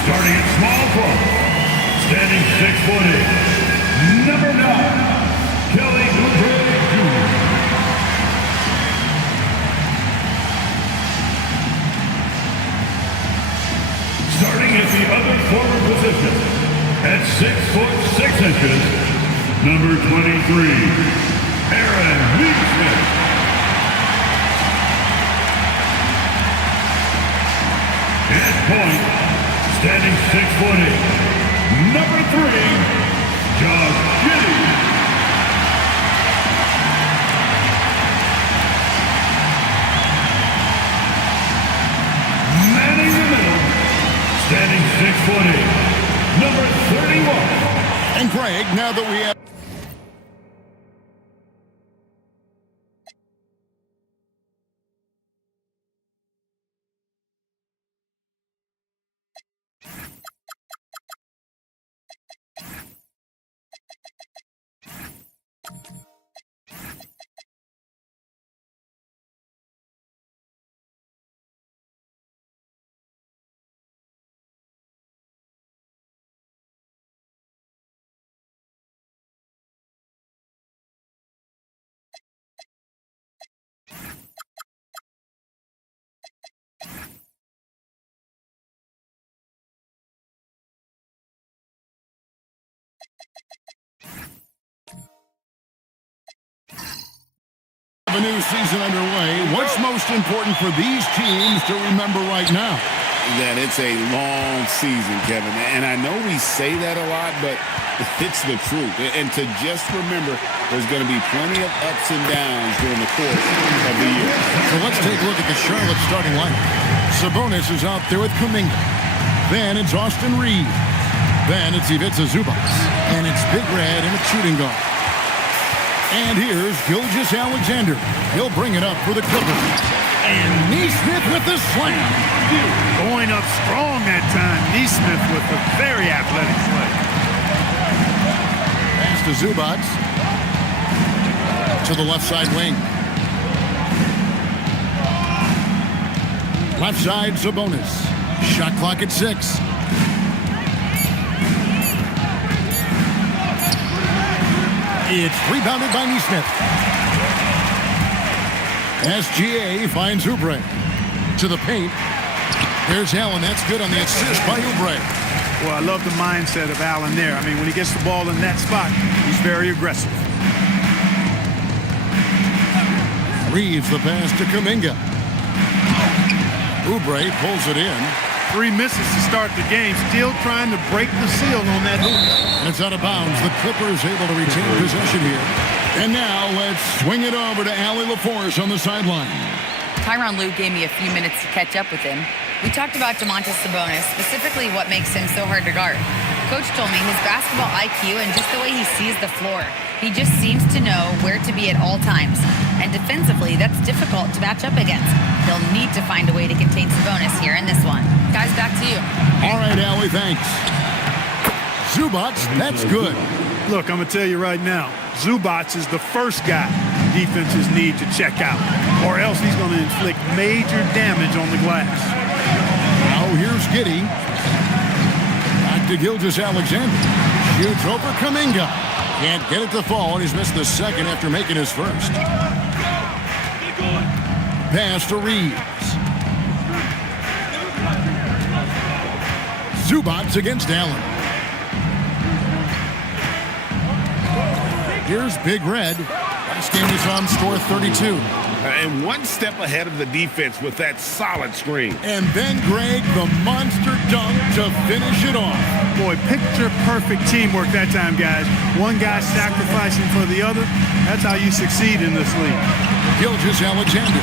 Starting at small forward, standing 6'8", number 9, Kelly Oubre Jr. Starting at the other forward position, at 6'6", number 23, Aaron Neesmith. At point, standing 6'8", number 3, Josh Giddey. Manning the middle, standing 6'8", number 31. And Greg, now that we have... A new season underway. What's most important for these teams to remember right now? That it's a long season, Kevin. And I know we say that a lot, but it's the truth. And to just remember, there's going to be plenty of ups and downs during the course of the year. So let's take a look at the Charlotte starting lineup. Sabonis is out there with Kuminga. Then it's Austin Reed. Then it's Ivica Zubac. And it's Big Red in a shooting guard. And here's Gilgeous Alexander. He'll bring it up for the Clippers. And Neesmith with the slam. Going up strong that time. Neesmith with a very athletic play. Pass to Zubac. To the left side wing. Left side, Sabonis. Shot clock at 6. It's rebounded by Neesmith. SGA finds Oubre. To the paint. Here's Allen. That's good on the assist by Oubre. Well, I love the mindset of Allen there. I mean, when he gets the ball in that spot, he's very aggressive. Reeves the pass to Kuminga. Oubre pulls it in. 3 misses to start the game. Still trying to break the seal on that hoop. And it's out of bounds. The Clippers able to retain possession here. And now let's swing it over to Allie LaForce on the sideline. Tyronn Lue gave me a few minutes to catch up with him. We talked about Domantas Sabonis, specifically what makes him so hard to guard. Coach told me his basketball IQ and just the way he sees the floor. He just seems to know where to be at all times. And defensively, that's difficult to match up against. They'll need to find a way to contain Sabonis here in this one. Guys, back to you. All right, Allie, thanks. Zubac, that's good. Look, I'm going to tell you right now, Zubac is the first guy defenses need to check out, or else he's going to inflict major damage on the glass. Now here's Giddey. Back to Gilgeous Alexander. Shoots over Kuminga. Can't get it to fall, and he's missed the second after making his first. Pass to Reeves. Zubac against Allen. Here's Big Red. Last game we saw him score 32. And one step ahead of the defense with that solid screen. And then Greg, the monster dunk to finish it off. Boy, picture-perfect teamwork that time, guys. One guy sacrificing for the other. That's how you succeed in this league. Gilgeous Alexander.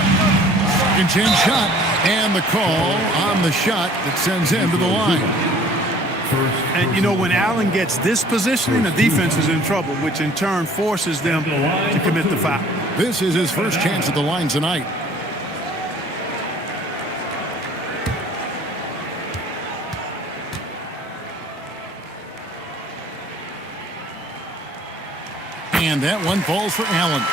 Second chance shot. And the call on the shot that sends him to the line. And, you know, when Allen gets this positioning, the defense is in trouble, which in turn forces them to commit the foul. This is his first chance at the line tonight. And that one falls for Allen.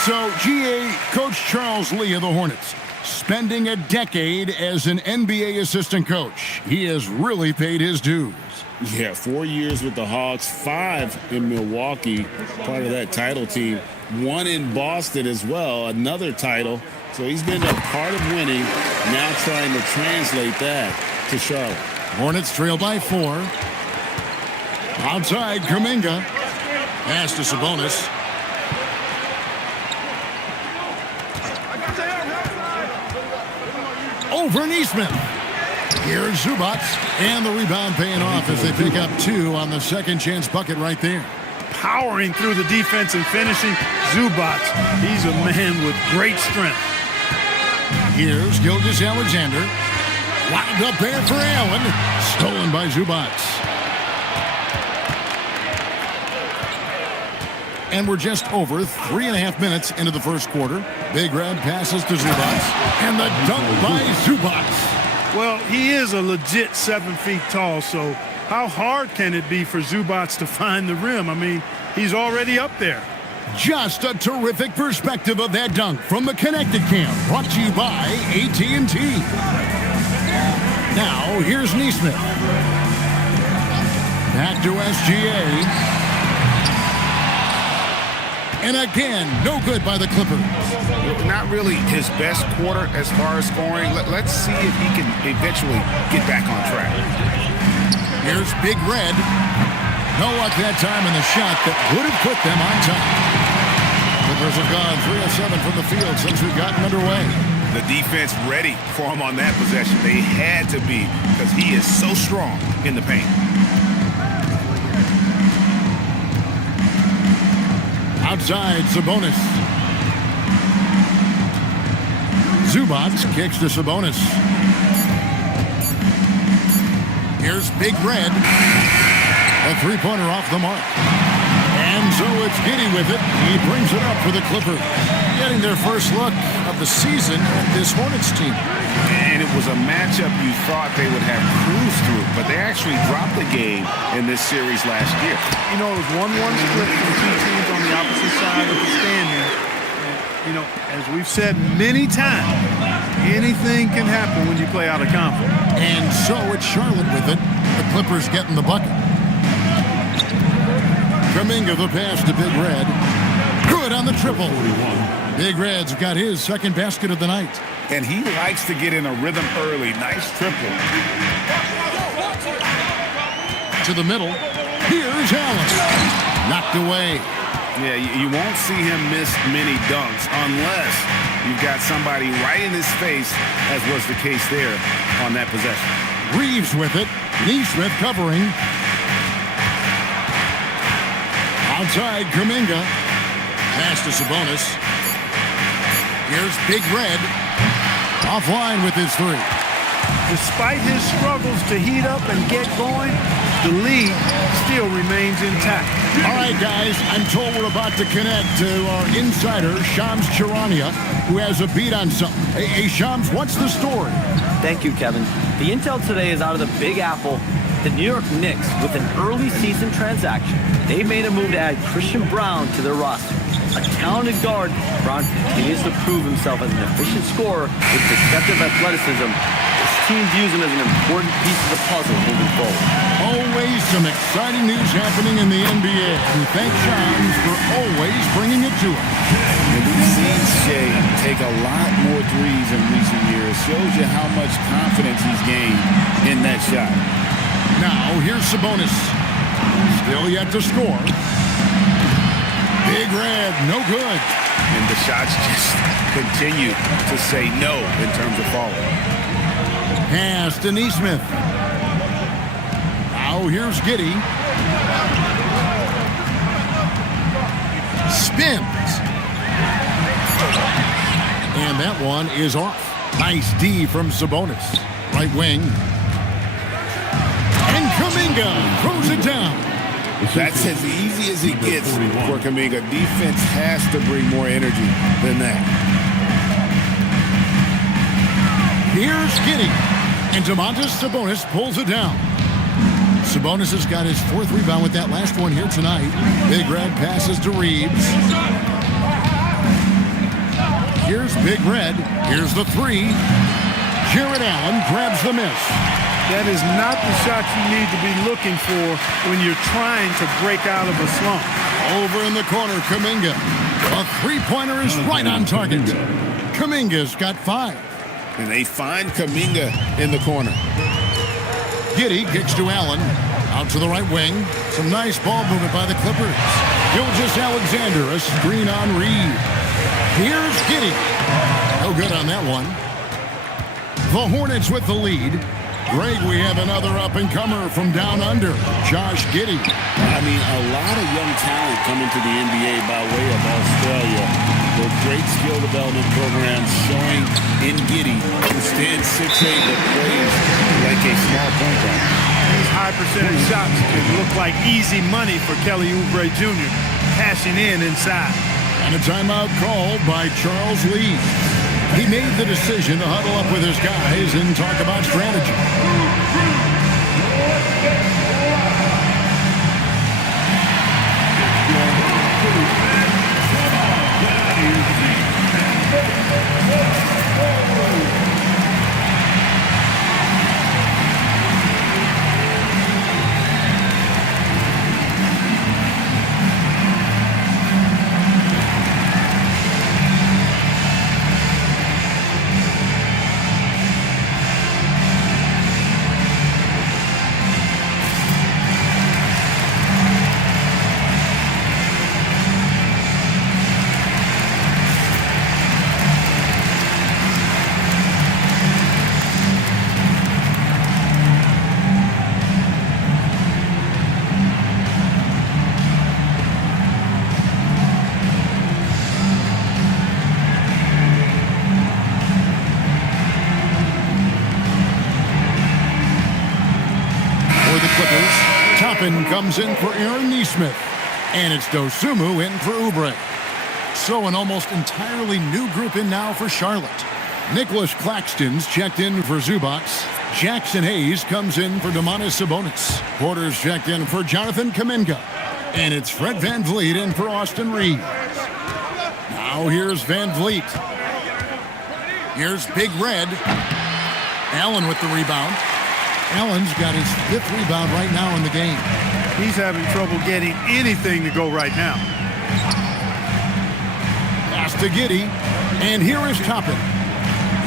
So, GA, Coach Charles Lee of the Hornets Spending a decade as an NBA assistant coach, he has really paid his dues. Yeah, 4 years with the Hawks, 5 in Milwaukee, part of that title team. 1 in Boston as well, another title. So he's been a part of winning, now trying to translate that to Charlotte. Hornets trail by 4. Outside, Kuminga. Pass to Sabonis. Over Neesmith. Here's Zubac. And the rebound paying off as they pick up 2 on the second chance bucket right there. Powering through the defense and finishing. Zubac, he's a man with great strength. Here's Gilgeous-Alexander. Wound up there for Allen. Stolen by Zubac. And we're just over 3.5 minutes into the first quarter. Big Red passes to Zubac. And the dunk by Zubac. Well, he is a legit 7 feet tall, so how hard can it be for Zubac to find the rim? I mean, he's already up there. Just a terrific perspective of that dunk from the Connected Cam, brought to you by AT&T. Now, here's Neesmith. Back to SGA. And again, no good by the Clippers. Not really his best quarter as far as scoring. Let's see if he can eventually get back on track. Here's Big Red. No luck that time in the shot that would have put them on top. Clippers have gone 3 of 7 from the field since we've gotten underway. The defense ready for him on that possession. They had to be because he is so strong in the paint. Outside, Sabonis. Zubac kicks to Sabonis. Here's Big Red. A three-pointer off the mark. And so it's Giddey with it. He brings it up for the Clippers. Getting their first look of the season at this Hornets team. And it was a matchup you thought they would have cruised through, but they actually dropped the game in this series last year. You know, it was 1-1 split from 2 teams on the opposite side of the standing. You know, as we've said many times, anything can happen when you play out of conference. And so it's Charlotte with it. The Clippers getting the bucket. Kuminga the pass to Big Red. Good on the triple. Big Red's got his second basket of the night. And he likes to get in a rhythm early. Nice triple. To the middle. Here's Allen. Knocked away. Yeah, you won't see him miss many dunks unless you've got somebody right in his face, as was the case there on that possession. Reeves with it. Neesmith covering. Outside, Kuminga. Pass to Sabonis. Here's Big Red. Offline with his 3. Despite his struggles to heat up and get going, the lead still remains intact. All right, guys, I'm told we're about to connect to our insider, Shams Charania, who has a beat on something. Hey, Shams, what's the story? Thank you, Kevin. The intel today is out of the Big Apple. The New York Knicks, with an early season transaction, they made a move to add Christian Brown to their roster. A talented guard, Brown continues to prove himself as an efficient scorer with deceptive athleticism. This team views him as an important piece of the puzzle moving forward. Always some exciting news happening in the NBA. We thank Shams for always bringing it to us. And we've seen Shea take a lot more threes in recent years. Shows you how much confidence he's gained in that shot. Now, here's Sabonis. Still yet to score. Big Red, no good. And the shots just continue to say no in terms of falling. Pass to Neesmith. Now here's Giddey. Spins. And that one is off. Nice D from Sabonis. Right wing. And Kuminga throws it down. That's as easy as it gets for Kuminga. Defense has to bring more energy than that. Here's Giddey. And Domantas Sabonis pulls it down. Sabonis has got his 4th rebound with that last one here tonight. Big Red passes to Reeves. Here's Big Red. Here's the three. Jared Allen grabs the miss. That is not the shot you need to be looking for when you're trying to break out of a slump. Over in the corner, Kuminga. A three-pointer is right on target. Kuminga's got 5. And they find Kuminga in the corner. Giddey kicks to Allen. Out to the right wing. Some nice ball movement by the Clippers. Gilgeous-Alexander, a screen on Reed. Here's Giddey. No good on that one. The Hornets with the lead. Greg, we have another up-and-comer from down under, Josh Giddey. I mean, a lot of young talent coming to the NBA by way of Australia. With great skill development programs showing in Giddey, who stands 6'8", but plays like a small point guard. These high-percentage shots can look like easy money for Kelly Oubre Jr. Cashing in inside. And a timeout called by Charles Lee. He made the decision to huddle up with his guys and talk about strategy. Toppin comes in for Aaron Nesmith. And it's Dosunmu in for Oubre. So an almost entirely new group in now for Charlotte. Nicholas Claxton's checked in for Zubac. Jackson Hayes comes in for Domantas Sabonis. Porter's checked in for Jonathan Kuminga. And it's Fred VanVleet in for Austin Reeves. Now here's VanVleet. Here's Big Red. Allen with the rebound. Allen's got his 5th rebound right now in the game. He's having trouble getting anything to go right now. Pass to Giddey. And here is Toppin.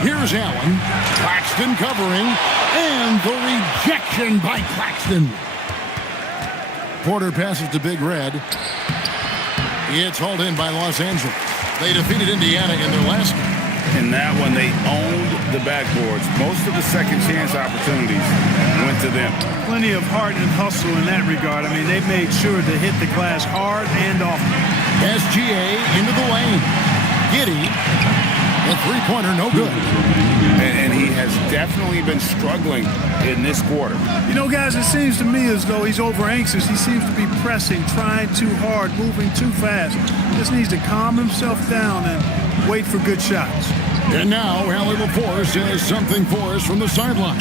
Here's Allen. Claxton covering. And the rejection by Claxton. Porter passes to Big Red. It's hauled in by Los Angeles. They defeated Indiana in their last game. In that one, they owned the backboards. Most of the second chance opportunities went to them. Plenty of heart and hustle in that regard. I mean, they made sure to hit the glass hard and often. SGA into the lane. Giddey. The three-pointer, no good. And he has definitely been struggling in this quarter. You know, guys, it seems to me as though he's over-anxious. He seems to be pressing, trying too hard, moving too fast. Just needs to calm himself down and wait for good shots. And now, Allie LaForce has something for us from the sideline.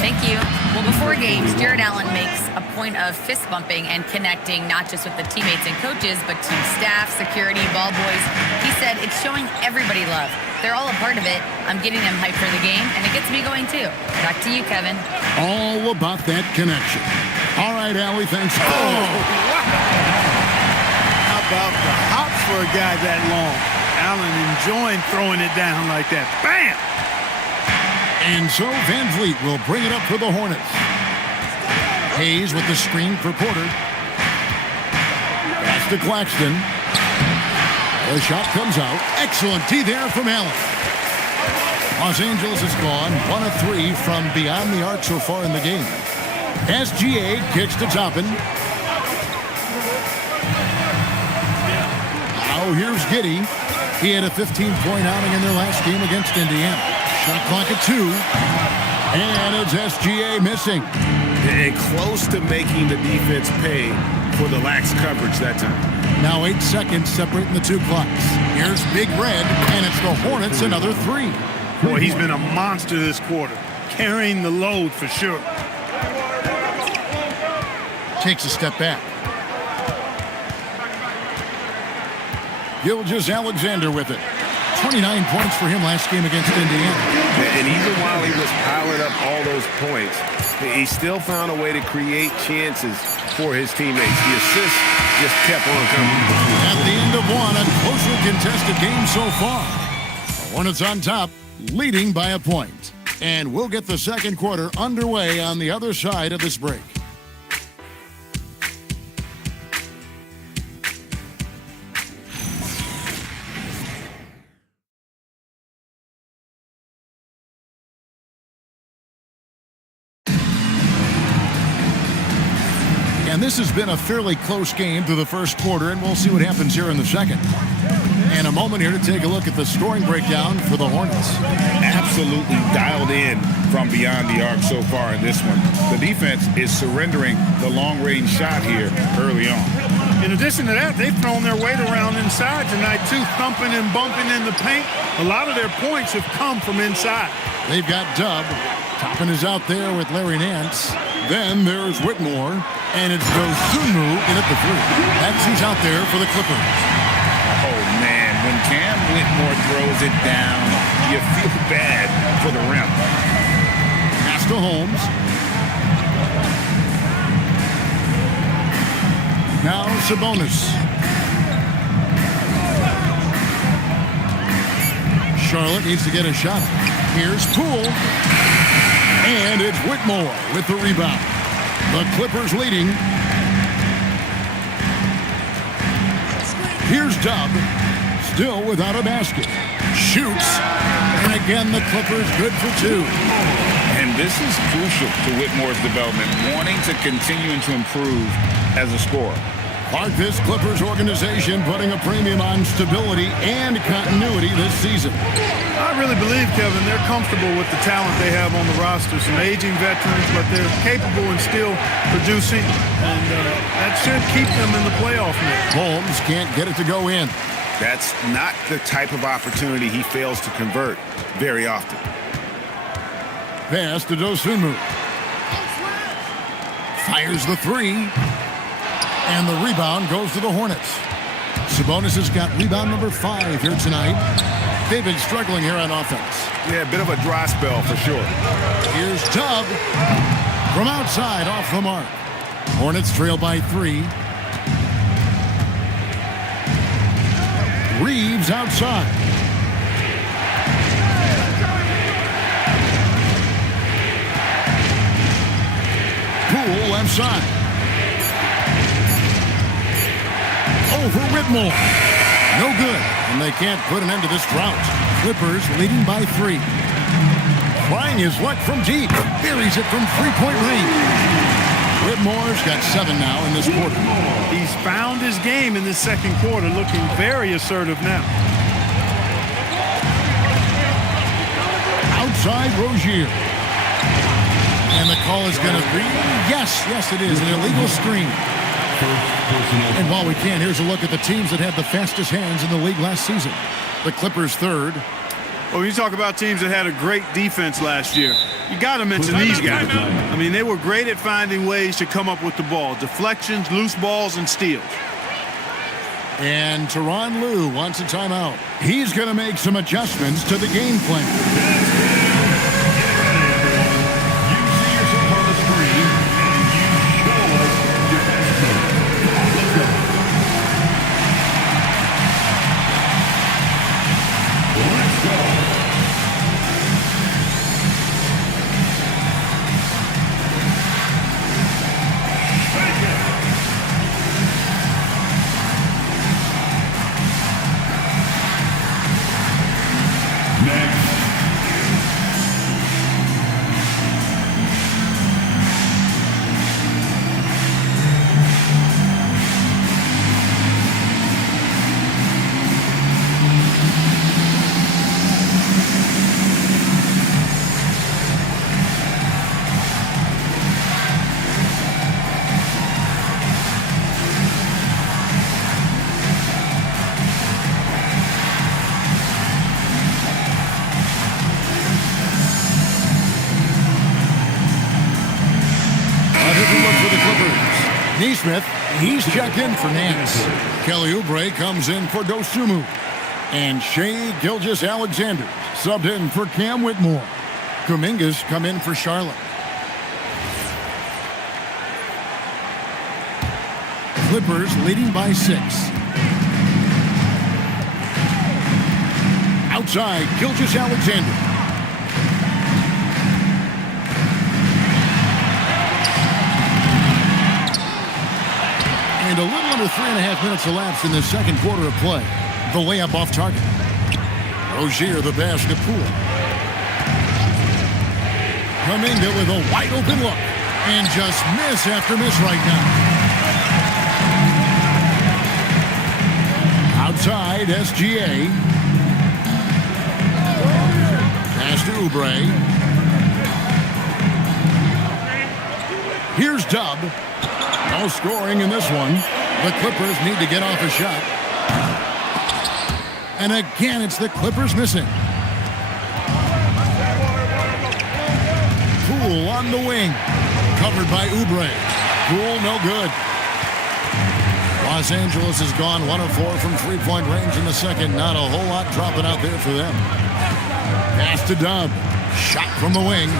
Thank you. Well, before games, Jared Allen makes a point of fist bumping and connecting not just with the teammates and coaches, but team staff, security, ball boys. He said it's showing everybody love. They're all a part of it. I'm getting them hyped for the game, and it gets me going too. Back to you, Kevin. All about that connection. All right, Allie, thanks. Oh, wow. How about the hops for a guy that long? Allen enjoying throwing it down like that. Bam! And so VanVleet will bring it up for the Hornets. Hayes with the screen for Porter. Pass to Claxton. The shot comes out. Excellent D there from Allen. Los Angeles has gone 1 of 3 from beyond the arc so far in the game. SGA kicks to Toppin. Now here's Giddey. He had a 15-point outing in their last game against Indiana. Shot clock at 2. And it's SGA missing. And close to making the defense pay for the lax coverage that time. Now 8 seconds separating the two clocks. Here's Big Red, and it's the Hornets another 3. Boy, he's been a monster this quarter. Carrying the load for sure. Takes a step back. Gilgeous-Alexander with it. 29 points for him last game against Indiana. And even while he was piling up all those points, he still found a way to create chances for his teammates. The assists just kept on coming. At the end of one, a closely contested game so far. The Hornets on top, leading by a point. And we'll get the second quarter underway on the other side of this break. And this has been a fairly close game through the first quarter, and we'll see what happens here in the second. And a moment here to take a look at the scoring breakdown for the Hornets. Absolutely dialed in from beyond the arc so far in this one. The defense is surrendering the long-range shot here early on. In addition to that, they've thrown their weight around inside tonight, too, thumping and bumping in the paint. A lot of their points have come from inside. They've got Dub. Toppin is out there with Larry Nance. Then there's Whitmore. And it's Dosunmu in at the three. That's who's out there for the Clippers. Oh, man. When Cam Whitmore throws it down, you feel bad for the rim. Pass to Holmes. Now Sabonis. Charlotte needs to get a shot. Here's Poole. And it's Whitmore with the rebound. The Clippers leading. Here's Dub. Still without a basket. Shoots. And again, the Clippers good for two. And this is crucial to Whitmore's development, wanting to continue to improve as a scorer. Mark this Clippers organization putting a premium on stability and continuity this season. I really believe, Kevin, they're comfortable with the talent they have on the roster. Some aging veterans, but they're capable and still producing, and that should keep them in the playoff mix. Holmes can't get it to go in. That's not the type of opportunity he fails to convert very often. Pass to Dosunmu. Fires the three. And the rebound goes to the Hornets. Sabonis has got rebound number 5 here tonight. They've been struggling here on offense. Yeah, a bit of a dry spell for sure. Here's Dub from outside off the mark. Hornets trail by 3. Reeves outside. Poole left side. Over Whitmore. No good. And they can't put an end to this drought. Clippers leading by 3. Trying his luck from deep. Buries it from three-point range. Whitmore's got 7 now in this quarter. He's found his game in this second quarter, looking very assertive now. Outside Rozier. And the call is going to be, yes, it is, an illegal screen. And while we can, here's a look at the teams that had the fastest hands in the league last season. The Clippers 3rd. Well, you talk about teams that had a great defense last year. You got to mention these guys. I mean, they were great at finding ways to come up with the ball. Deflections, loose balls, and steals. And Tyronn Lue wants a timeout. He's going to make some adjustments to the game plan. Neesmith, he's checked in for Nance. Kelly Oubre comes in for Dosunmu. And Shea Gilgeous-Alexander subbed in for Cam Whitmore. Kuminga's come in for Charlotte. Clippers leading by 6. Outside, Gilgeous-Alexander. And a little under 3.5 minutes elapsed in the second quarter of play. The layup off target. Rozier the pass to Poole. Kuminga with a wide open look. And just miss after miss right now. Outside, SGA. Pass to Oubre. Here's Dub. No scoring in this one. The Clippers need to get off a shot. And again, it's the Clippers missing. Poole on the wing. Covered by Oubre. Poole no good. Los Angeles has gone 1 of 4 from three-point range in the second. Not a whole lot dropping out there for them. Pass to Dub. Shot from the wing.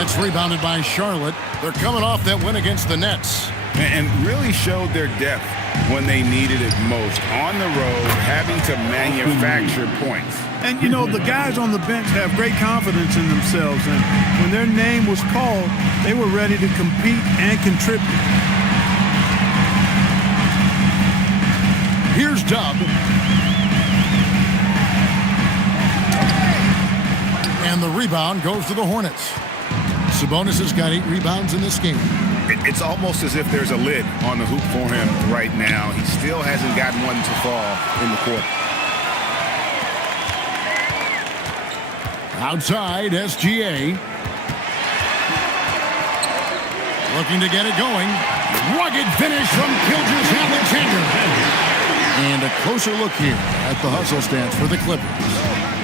It's rebounded by Charlotte. They're coming off that win against the Nets. And really showed their depth when they needed it most. On the road, having to manufacture points. And, you know, the guys on the bench have great confidence in themselves. And when their name was called, they were ready to compete and contribute. Here's Dub. And the rebound goes to the Hornets. Sabonis has got 8 rebounds in this game. It's almost as if there's a lid on the hoop for him right now. He still hasn't gotten one to fall in the court. Outside, SGA. Looking to get it going. Rugged finish from Gilgeous-Alexander. And a closer look here at the hustle stance for the Clippers.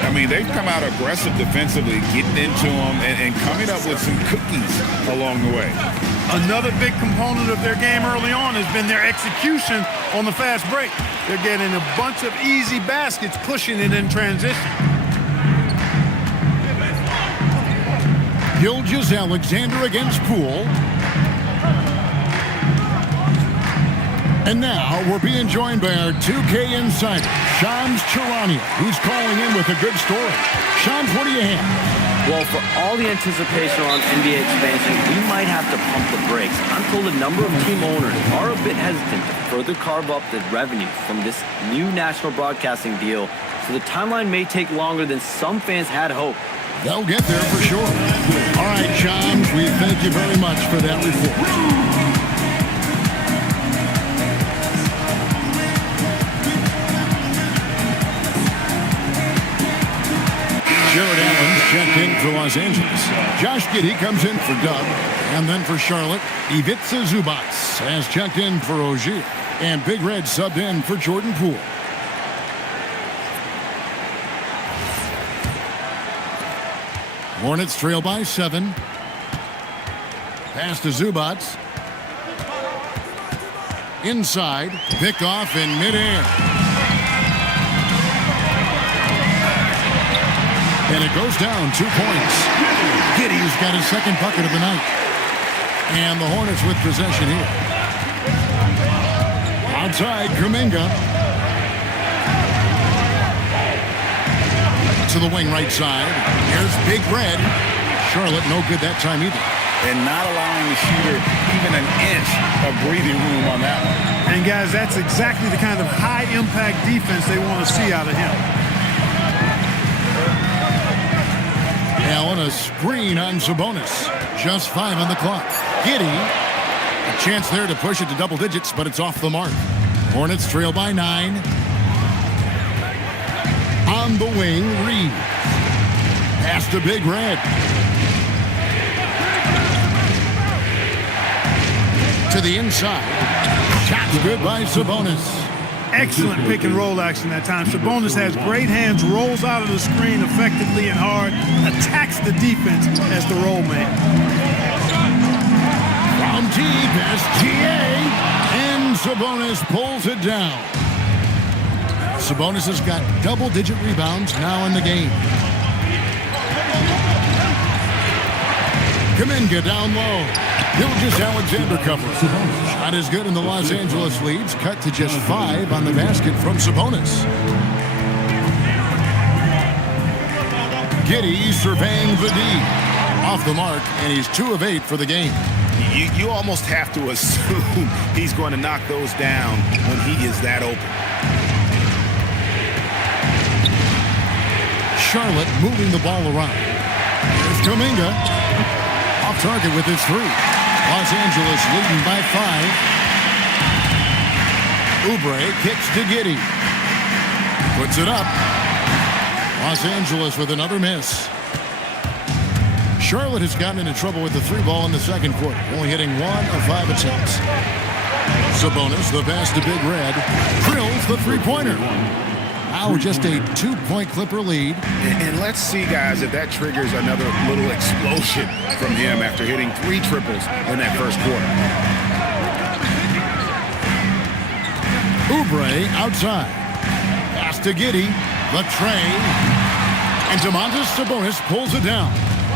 I mean, they've come out aggressive defensively, getting into them and coming up with some cookies along the way. Another big component of their game early on has been their execution on the fast break. They're getting a bunch of easy baskets, pushing it in transition. Gilgeous-Alexander against Poole. And now we're being joined by our 2K insider, Shams Charania, who's calling in with a good story. Shams, what do you have? Well, for all the anticipation around NBA expansion, we might have to pump the brakes. I'm told a number of team owners are a bit hesitant to further carve up the revenue from this new national broadcasting deal, so the timeline may take longer than some fans had hoped. They'll get there for sure. All right, Shams, we thank you very much for that report. Jared Allen's checked in for Los Angeles. Josh Giddey comes in for Dub. And then for Charlotte, Ivica Zubac has checked in for Rozier. And Big Red subbed in for Jordan Poole. Hornets trail by 7. Pass to Zubac. Inside. Picked off in midair. And it goes down 2 points. Giddey's got his second bucket of the night. And the Hornets with possession here. Outside, Kuminga. To the wing right side. Here's Big Red. Charlotte no good that time either. And not allowing the shooter even an inch of breathing room on that one. And guys, that's exactly the kind of high-impact defense they want to see out of him. Allen, a screen on Sabonis. Just 5 on the clock. Giddey, a chance there to push it to double digits, but it's off the mark. Hornets trail by 9. On the wing, Reed. Pass to Big Red. To the inside. Shot's good by Sabonis. Excellent pick and roll action that time. Sabonis has great hands, rolls out of the screen effectively and hard, attacks the defense as the roll man. From deep, SGA, and Sabonis pulls it down. Sabonis has got double-digit rebounds now in the game. Kuminga down low. Gilgeous-Alexander covers. Shot is good, and the Los Angeles leads cut to just 5 on the basket from Sabonis. Giddey surveying the D. Off the mark, and he's 2 of 8 for the game. You almost have to assume he's going to knock those down when he is that open. Charlotte moving the ball around. Here's Kuminga. Off target with his 3. Los Angeles leading by 5. Oubre kicks to Giddey. Puts it up. Los Angeles with another miss. Charlotte has gotten into trouble with the 3 ball in the second quarter, only hitting 1 of 5 attempts. Sabonis, the pass to Big Red, drills the 3-pointer. Now just a 2-point Clipper lead. And let's see, guys, if that triggers another little explosion from him after hitting 3 triples in that first quarter. Oubre outside. Pass to Giddey. The tray. And Domantas Sabonis pulls it down.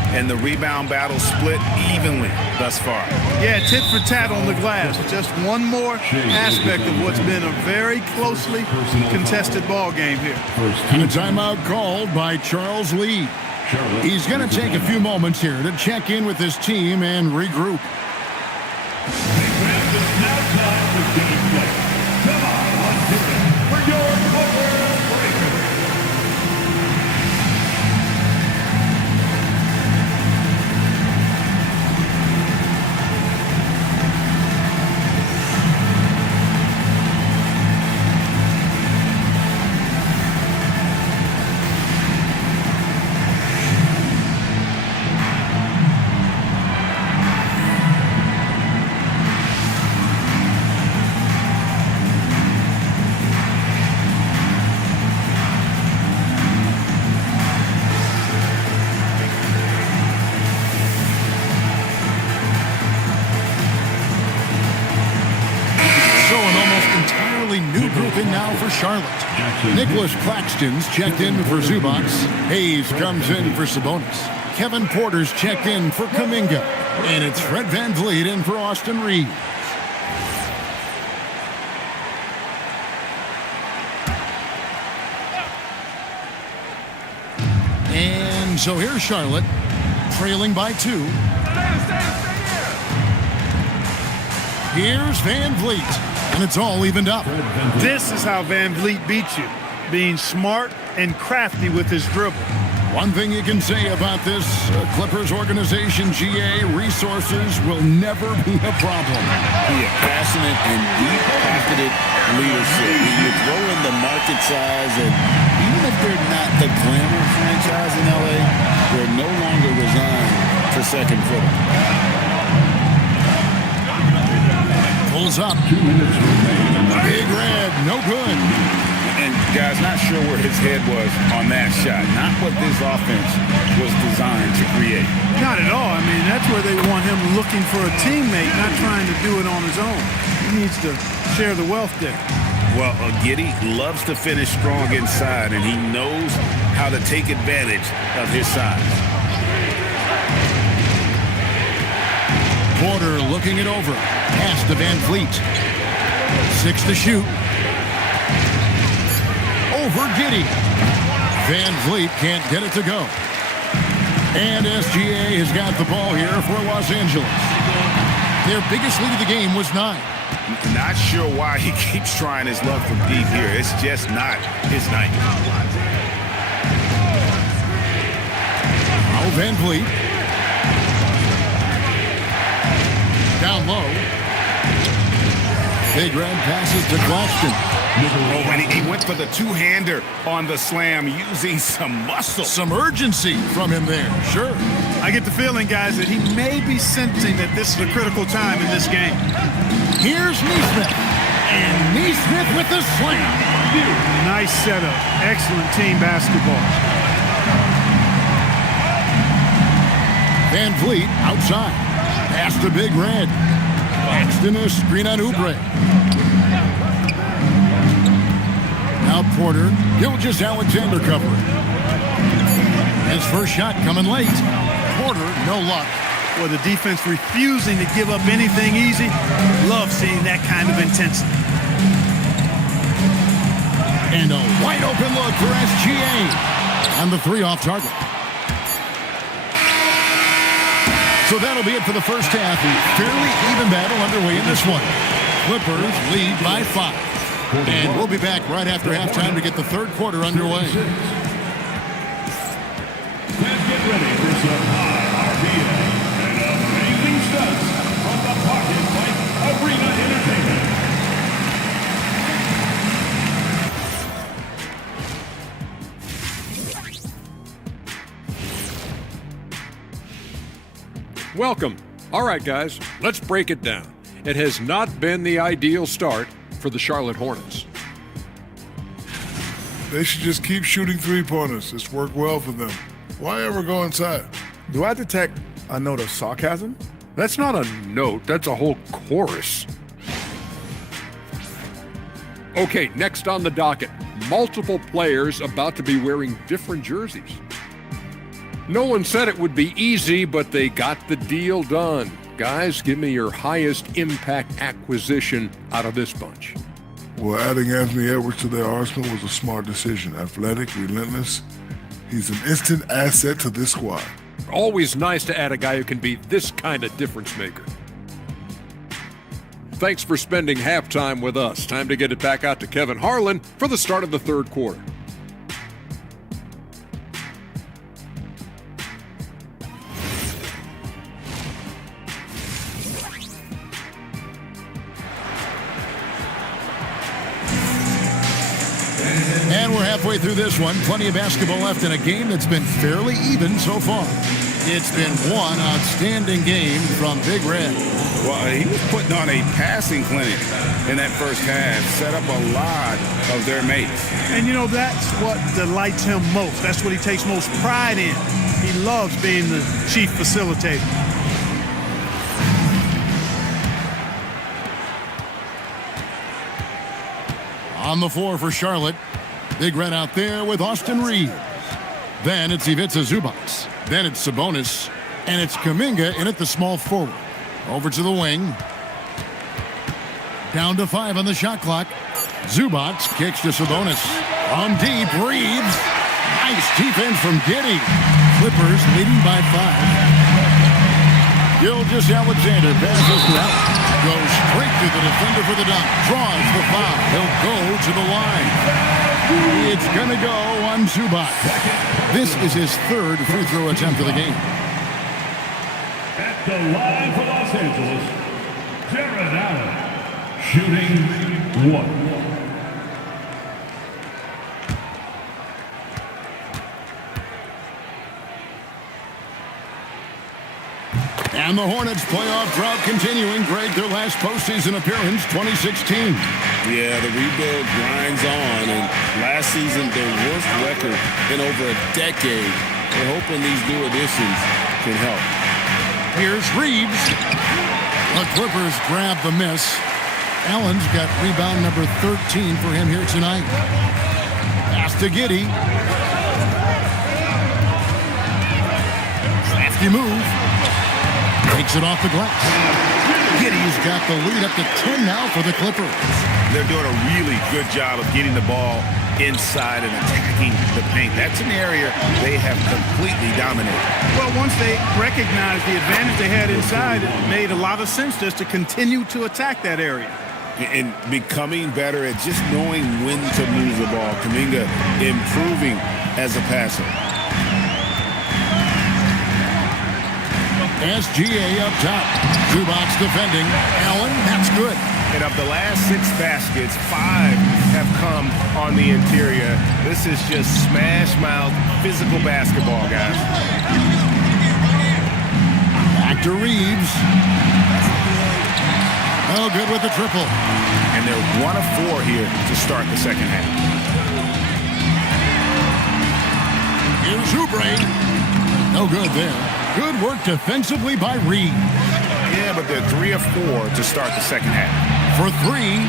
And the rebound battle split evenly thus far. Yeah, tit for tat on the glass. Just one more aspect of what's been a very closely contested ball game here. And a timeout called by Charles Lee. He's going to take a few moments here to check in with his team and regroup. It's now time for game play. Come on, let's do it for your Clipper Breakers. New group in now for Charlotte. Nicholas Claxton's checked in for Zubac. Hayes comes in for Sabonis. Kevin Porter's checked in for Kuminga. And it's Fred VanVleet in for Austin Reeves. And so here's Charlotte, trailing by 2. Here's VanVleet. And it's all evened up. This is how VanVleet beats you, being smart and crafty with his dribble. One thing you can say about this Clippers organization, GA, resources will never be a problem. Yeah, passionate and deep-pocketed leadership. You throw in the market size, and even if they're not the glamour franchise in LA, they're no longer resigned to second fiddle. Pulls up. 2 minutes remaining. Big Red, no good. And guys, not sure where his head was on that shot. Not what this offense was designed to create. Not at all. I mean, that's where they want him looking for a teammate, not trying to do it on his own. He needs to share the wealth there. Well, Giddey loves to finish strong inside, and he knows how to take advantage of his size. Porter looking it over. Pass to VanVleet. 6 to shoot. Over Giddey. VanVleet can't get it to go. And SGA has got the ball here for Los Angeles. Their biggest lead of the game was 9. Not sure why he keeps trying his luck from deep here. It's just not his night. Now VanVleet. Down low. Big Red passes to Claxton. Oh, and he went for the two-hander on the slam, using some muscle. Some urgency from him there, sure. I get the feeling, guys, that he may be sensing that this is a critical time in this game. Here's Neesmith. And Neesmith with the slam. Nice setup. Excellent team basketball. VanVleet outside. Pass to Big Red. Claxton a screen on Oubre. Now Porter, Gilgeous-Alexander covering. His first shot coming late. Porter, no luck. Well, the defense refusing to give up anything easy. Love seeing that kind of intensity. And a wide open look for SGA. And the three off target. So that'll be it for the first half. Fairly even battle underway in this one. Clippers lead by 5. And we'll be back right after halftime to get the third quarter underway. Let's get ready for some high RPM and amazing stunts from the Pocket Fight Arena Entertainment. Welcome. All right, guys, let's break it down. It has not been the ideal start for the Charlotte Hornets. They should just keep shooting three-pointers. It's worked well for them. Why ever go inside? Do I detect a note of sarcasm? That's not a note, that's a whole chorus. Okay, next on the docket, multiple players about to be wearing different jerseys. No one said it would be easy, but they got the deal done. Guys, give me your highest impact acquisition out of this bunch. Well, adding Anthony Edwards to their arsenal was a smart decision. Athletic, relentless. He's an instant asset to this squad. Always nice to add a guy who can be this kind of difference maker. Thanks for spending halftime with us. Time to get it back out to Kevin Harlan for the start of the third quarter. And we're halfway through this one. Plenty of basketball left in a game that's been fairly even so far. It's been one outstanding game from Big Red. Well, he was putting on a passing clinic in that first half, set up a lot of their mates. And, you know, that's what delights him most. That's what he takes most pride in. He loves being the chief facilitator. On the floor for Charlotte. Big Red out there with Austin Reed. Then it's Ivica Zubac. Then it's Sabonis. And it's Kuminga in at the small forward. Over to the wing. Down to 5 on the shot clock. Zubac kicks to Sabonis. On deep, Reeves. Nice defense from Giddey. Clippers leading by 5. Gilgeous-Alexander passes to Allen. Goes straight to the defender for the dunk. Draws the foul. He'll go to the line. It's going to go on Zubac. This is his third free throw attempt of the game. At the line for Los Angeles, Jared Allen, shooting 1. And the Hornets playoff drought continuing. Greg, their last postseason appearance, 2016. Yeah, the rebuild grinds on, and last season their worst record in over a decade. We're hoping these new additions can help. Here's Reeves. The Clippers grab the miss. Allen's got rebound number 13 for him here tonight. Pass to Giddey. Crafty move. Takes it off the glass. Giddey's got the lead up to 10 now for the Clippers. They're doing a really good job of getting the ball inside and attacking the paint. That's an area they have completely dominated. Well, once they recognized the advantage they had inside, it made a lot of sense just to continue to attack that area. And becoming better at just knowing when to move the ball. Kuminga improving as a passer. SGA up top. Zubac defending. Allen, that's good. And of the last 6 baskets, 5 have come on the interior. This is just smash-mouth physical basketball, guys. Back to Reeves. Oh, good with the triple. And they're 1 of 4 here to start the second half. Here's Oubre. No good there. Good work defensively by Reed. Yeah, but they're 3 of 4 to start the second half. For 3,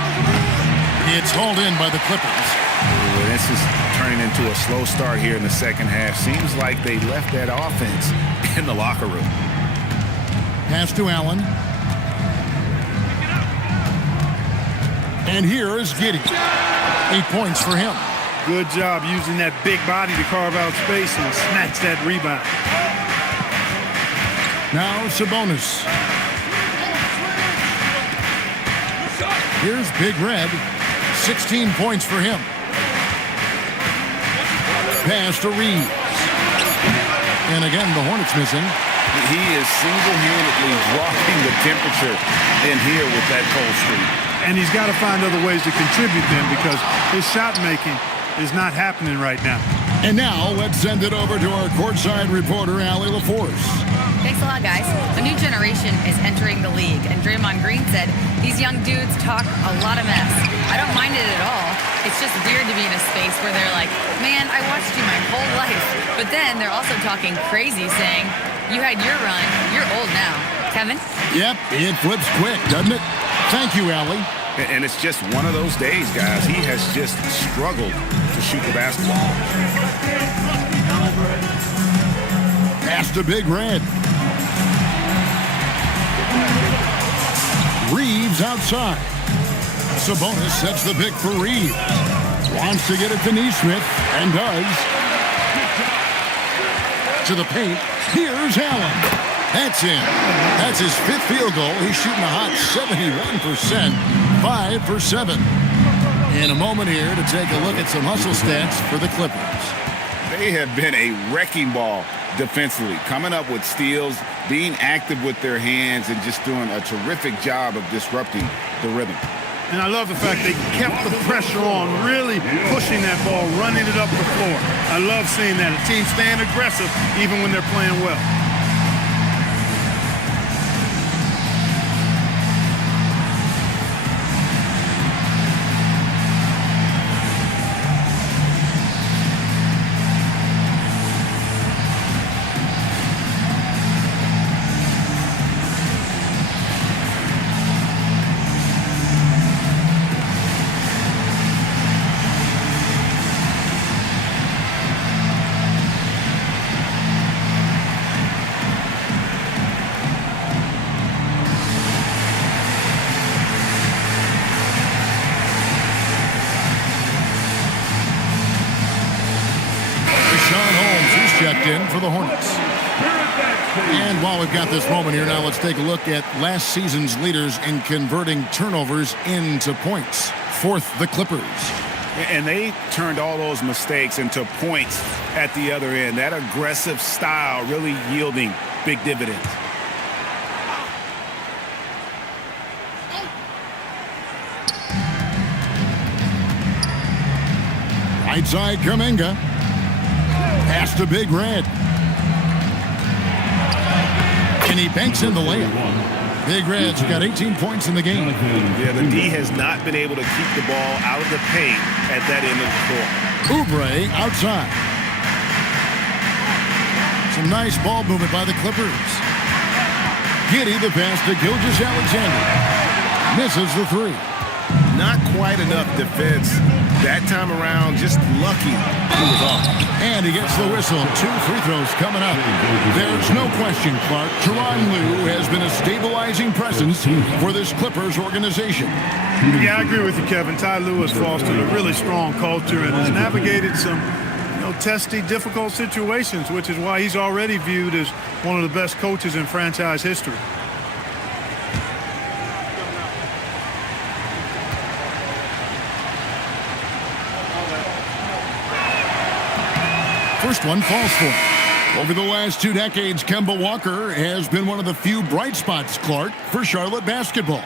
it's hauled in by the Clippers. Ooh, this is turning into a slow start here in the second half. Seems like they left that offense in the locker room. Pass to Allen. And here is Giddey. 8 points for him. Good job using that big body to carve out space and snatch that rebound. Now Sabonis. Here's Big Red. 16 points for him. Pass to Reeves. And again, the Hornets missing. He is single-handedly dropping the temperature in here with that cold streak. And he's got to find other ways to contribute then, because his shot making is not happening right now. And now let's send it over to our courtside reporter, Allie LaForce. Thanks a lot, guys. A new generation is entering the league, and Draymond Green said these young dudes talk a lot of mess. I don't mind it at all. It's just weird to be in a space where they're like, man, I watched you my whole life. But then they're also talking crazy, saying, you had your run, you're old now. Kevin? Yep, it flips quick, doesn't it? Thank you, Allie. And it's just one of those days, guys. He has just struggled to shoot the basketball. Pass to Big Red. Reeves outside. Sabonis sets the pick for Reeves. Wants to get it to Neesmith, and does. To the paint. Here's Allen. That's in. That's his 5th field goal. He's shooting a hot 71%. 5 for 7. In a moment here to take a look at some hustle stats for the Clippers. They have been a wrecking ball defensively, coming up with steals, being active with their hands, and just doing a terrific job of disrupting the rhythm. And I love the fact they kept the pressure on, really pushing that ball, running it up the floor. I love seeing that. A team staying aggressive even when they're playing well. Checked in for the Hornets. And while we've got this moment here, now let's take a look at last season's leaders in converting turnovers into points. 4th, the Clippers. And they turned all those mistakes into points at the other end. That aggressive style really yielding big dividends. Right side, Kuminga. Pass to Big Red. And he banks in the layup. Big Red's got 18 points in the game. Yeah, the D has not been able to keep the ball out of the paint at that end of the court. Oubre outside. Some nice ball movement by the Clippers. Giddey the pass to Gilgeous-Alexander. Misses the 3. Not quite enough defense that time around. Just lucky he was off. And he gets the whistle. 2 free throws coming up. There's no question, Clark. Tyronn Lue has been a stabilizing presence for this Clippers organization. Yeah, I agree with you, Kevin. Ty Lue has fostered a really strong culture and has navigated some testy, difficult situations, which is why he's already viewed as one of the best coaches in franchise history. First one falls for him. Over the last 2 decades, Kemba Walker has been one of the few bright spots, Clark, for Charlotte basketball.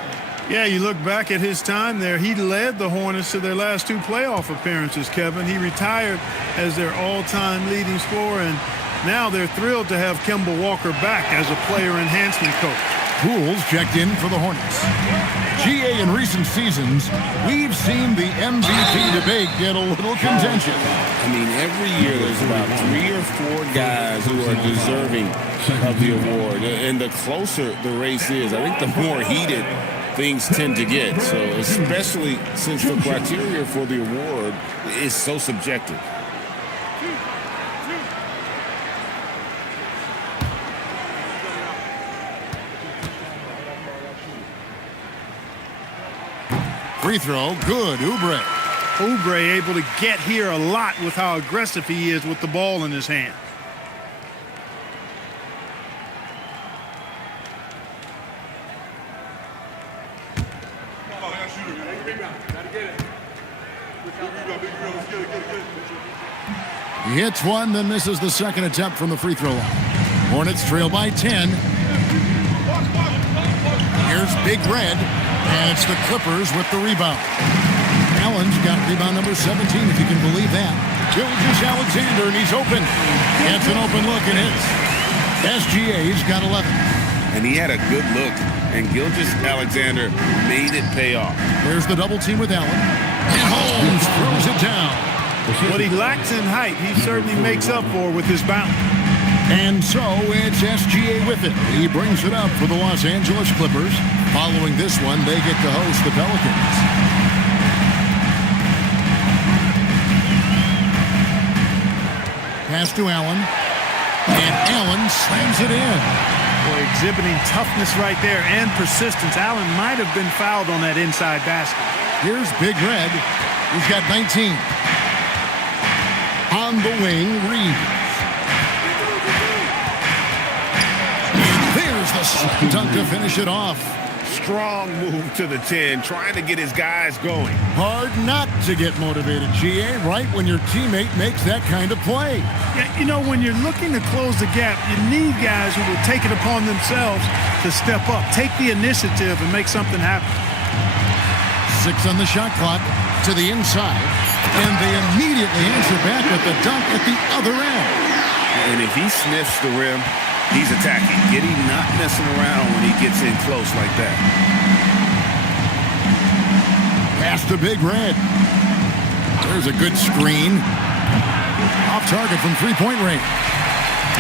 Yeah, you look back at his time there, he led the Hornets to their last 2 playoff appearances, Kevin. He retired as their all-time leading scorer, and now they're thrilled to have Kemba Walker back as a player enhancement coach. Pools checked in for the Hornets. GA, in recent seasons, we've seen the MVP debate get a little contentious. I mean, every year there's about 3 or 4 guys who are deserving of the award. And the closer the race is, I think the more heated things tend to get. So especially since the criteria for the award is so subjective. Free throw, good, Oubre. Oubre able to get here a lot with how aggressive he is with the ball in his hand. He hits one, then misses the second attempt from the free throw line. Hornets trail by 10. Here's Big Red, and it's the Clippers with the rebound. Allen's got rebound number 17, if you can believe that. Gilgeous-Alexander, and he's open. Gets an open look and hits. SGA's got 11. And he had a good look, and Gilgeous-Alexander made it pay off. There's the double team with Allen. And Holmes throws it down. What he lacks in height, he certainly makes up for with his bounce. And so it's SGA with it. He brings it up for the Los Angeles Clippers. Following this one, they get to host the Pelicans. Pass to Allen. And Allen slams it in. Boy, exhibiting toughness right there and persistence. Allen might have been fouled on that inside basket. Here's Big Red. He's got 19. On the wing, Reed. And there's the slam dunk to finish it off. Strong move to the 10, trying to get his guys going. Hard not to get motivated, GA, right when your teammate makes that kind of play. Yeah, you know, when you're looking to close the gap, you need guys who will take it upon themselves to step up, take the initiative, and make something happen. 6 on the shot clock to the inside, and they immediately answer back with the dunk at the other end. And if he sniffs the rim, he's attacking. Giddy not messing around when he gets in close like that. Pass to Big Red. There's a good screen. Off target from three-point range.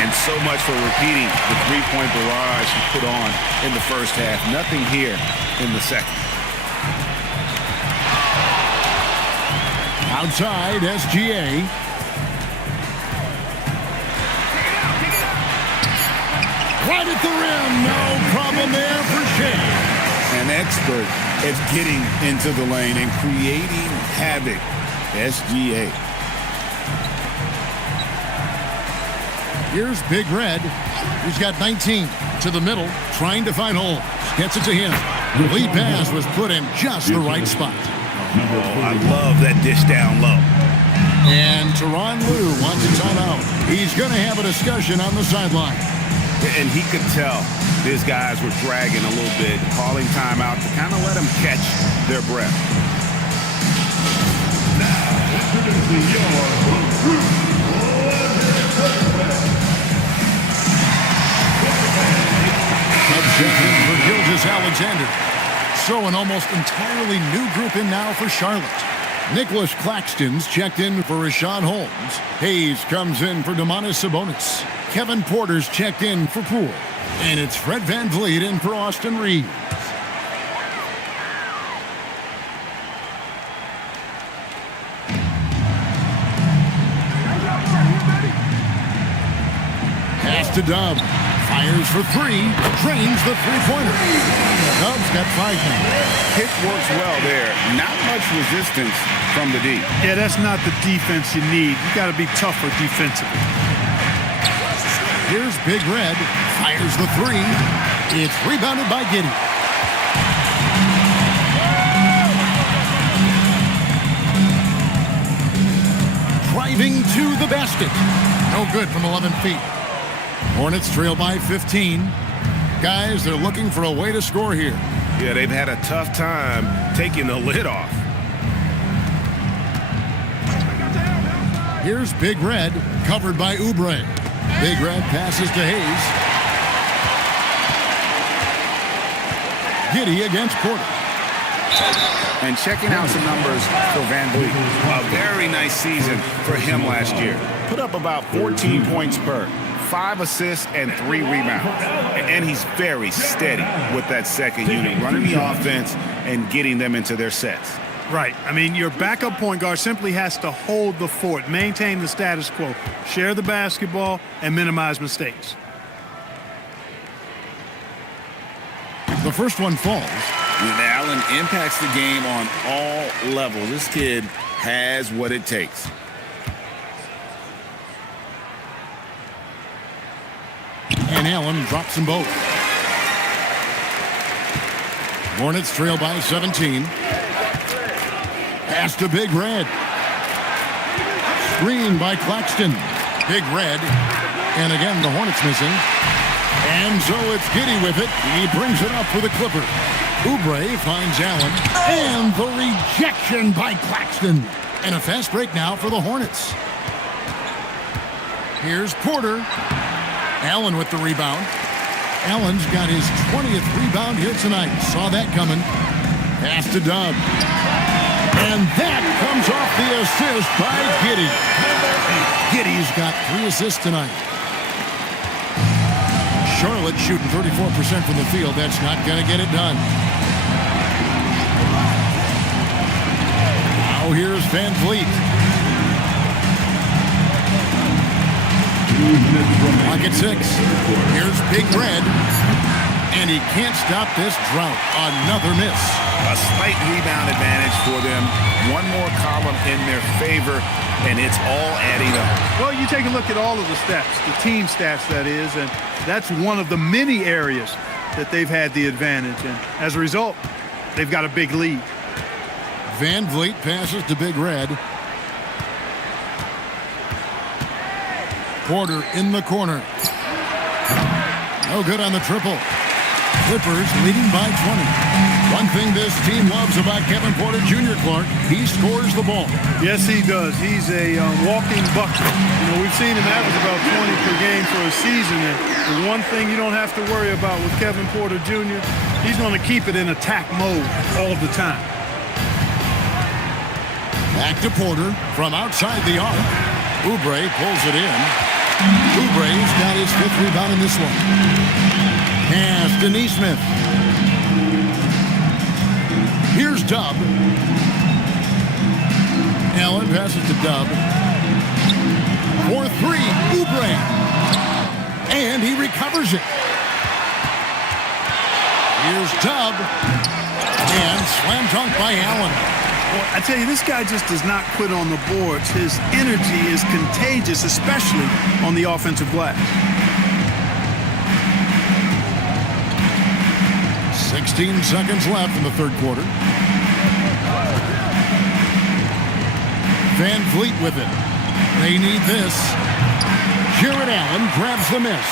And so much for repeating the three-point barrage he put on in the first half. Nothing here in the second. Outside, SGA. Right at the rim. No problem there for Shea. An expert at getting into the lane and creating havoc. SGA. Here's Big Red. He's got 19 to the middle, trying to find Holmes. Gets it to him. The lead pass was put in just the right spot. Oh, I love that dish down low. And Tyronn Lue wants a timeout. He's going to have a discussion on the sideline. And he could tell his guys were dragging a little bit, calling timeout to kind of let them catch their breath. Now, introducing your group. Subjected for Gilgeous-Alexander. So an almost entirely new group in now for Charlotte. Nicholas Claxton's checked in for Rashawn Holmes. Hayes comes in for Domantas Sabonis. Kevin Porter's checked in for Poole. And it's Fred VanVleet in for Austin Reeves. Pass to Dub. Fires for three. Drains the three-pointer. Dub's got 5 now. Pick works well there. Not much resistance from the D. Yeah, that's not the defense you need. You got to be tougher defensively. Here's Big Red. Fires the three. It's rebounded by Giddy. Driving to the basket. No good from 11 feet. Hornets trail by 15. Guys, they're looking for a way to score here. Yeah, they've had a tough time taking the lid off. Here's Big Red, covered by Oubre. Big Red passes to Hayes. Giddy against Porter. And checking out some numbers for VanVleet. A very nice season for him last year. Put up about 14 points per. 5 assists and 3 rebounds. And he's very steady with that second unit, running the offense and getting them into their sets. Right. I mean, your backup point guard simply has to hold the fort, maintain the status quo, share the basketball, and minimize mistakes. The first one falls. Allen impacts the game on all levels. This kid has what it takes. And Allen drops them both. Hornets trail by 17. Pass to Big Red. Screen by Claxton. Big Red. And again, the Hornets missing. And so it's Giddey with it. He brings it up for the Clippers. Oubre finds Allen. And the rejection by Claxton. And a fast break now for the Hornets. Here's Porter. Allen with the rebound. Allen's got his 20th rebound here tonight. Saw that coming. Pass to Dub. And that comes off the assist by Giddey. Giddey's got 3 assists tonight. Charlotte shooting 34% from the field. That's not going to get it done. Now here's Van Vliet. Lock at 6. Here's Big Red. And he can't stop this drought. Another miss. A slight rebound advantage for them. One more column in their favor, and it's all adding up. Well, you take a look at all of the stats, the team stats, that is, and that's one of the many areas that they've had the advantage. And as a result, they've got a big lead. Van Vliet passes to Big Red. Porter in the corner. No good on the triple. Clippers leading by 20. One thing this team loves about Kevin Porter Jr., Clark, he scores the ball. Yes, he does. He's a walking bucket. You know, we've seen him average about 20 per game for a season. And the one thing you don't have to worry about with Kevin Porter Jr., he's going to keep it in attack mode all the time. Back to Porter from outside the arc. Oubre pulls it in. Oubre's got his 5th rebound in this one. Pass to Nesmith. Here's Dub. Allen passes to Dub. For 3, Oubre. And he recovers it. Here's Dub. And slam dunk by Allen. Well, I tell you, this guy just does not quit on the boards. His energy is contagious, especially on the offensive glass. 16 seconds left in the third quarter. Van Vliet with it. They need this. Jared Allen grabs the miss.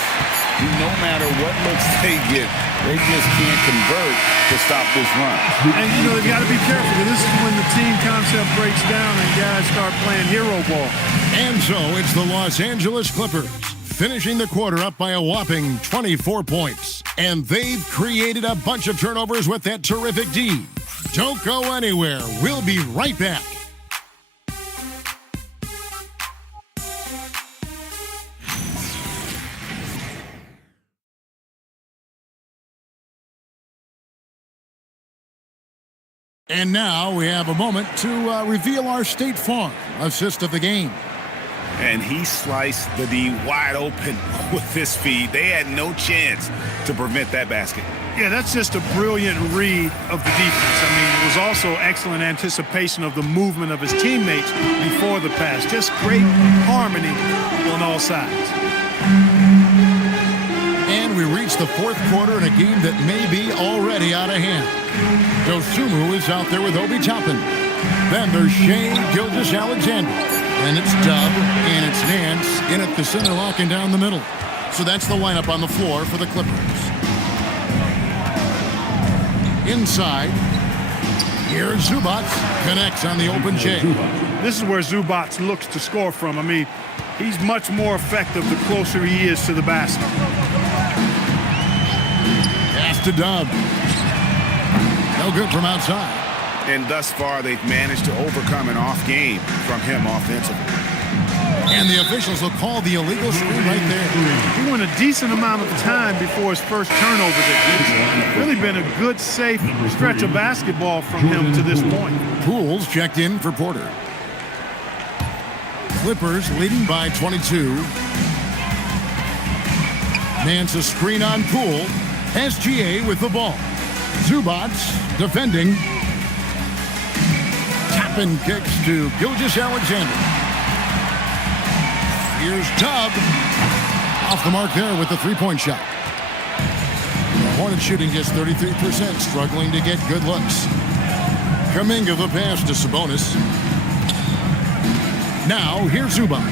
No matter what looks they get, they just can't convert to stop this run. And, you know, they've got to be careful. This is when the team concept breaks down and guys start playing hero ball. And so it's the Los Angeles Clippers finishing the quarter up by a whopping 24 points. And they've created a bunch of turnovers with that terrific D. Don't go anywhere. We'll be right back. And now we have a moment to reveal our State Farm assist of the game. And he sliced the D wide open with this feed. They had no chance to prevent that basket. Yeah, that's just a brilliant read of the defense. I mean, it was also excellent anticipation of the movement of his teammates before the pass. Just great harmony on all sides. And we reach the fourth quarter in a game that may be already out of hand. Dosunmu is out there with Obi Toppin. Then there's Shea Gilgeous-Alexander. And it's Dub, and it's Nance in at the center, locking down the middle. So that's the lineup on the floor for the Clippers. Inside, here's Zubac, connects on the open J. This is where Zubac looks to score from. I mean, he's much more effective the closer he is to the basket. Pass to Dub. No good from outside. And thus far, they've managed to overcome an off game from him offensively. And the officials will call the illegal screen right there. He went a decent amount of time before his first turnover there. Really been a good, safe stretch of basketball from him to this point. Pools checked in for Porter. Clippers leading by 22. Nance a screen on Poole. SGA with the ball. Zubac defending. Tap-in kicks to Gilgeous-Alexander. Here's Tubb. Off the mark there with the three-point shot. The Hornets shooting just 33%, struggling to get good looks. Kuminga the pass to Sabonis. Now, here's Zubac.